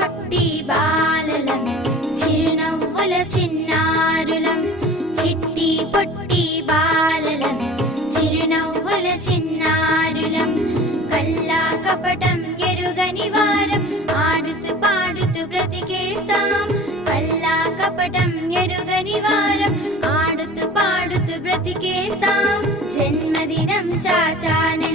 పొట్టి బాలలం చిరునవ్వుల చిన్నారులం చిట్టి పొట్టి బాలలం చిరునవ్వుల చిన్నారులం కల్లా కపటం ఎరుగని వారం ఆడుతూ పాడుతూ బ్రతికేస్తాం కల్లా కపటం ఎరుగని వారం ఆడుతూ పాడుతూ బ్రతికేస్తాం జన్మదినం చాచానే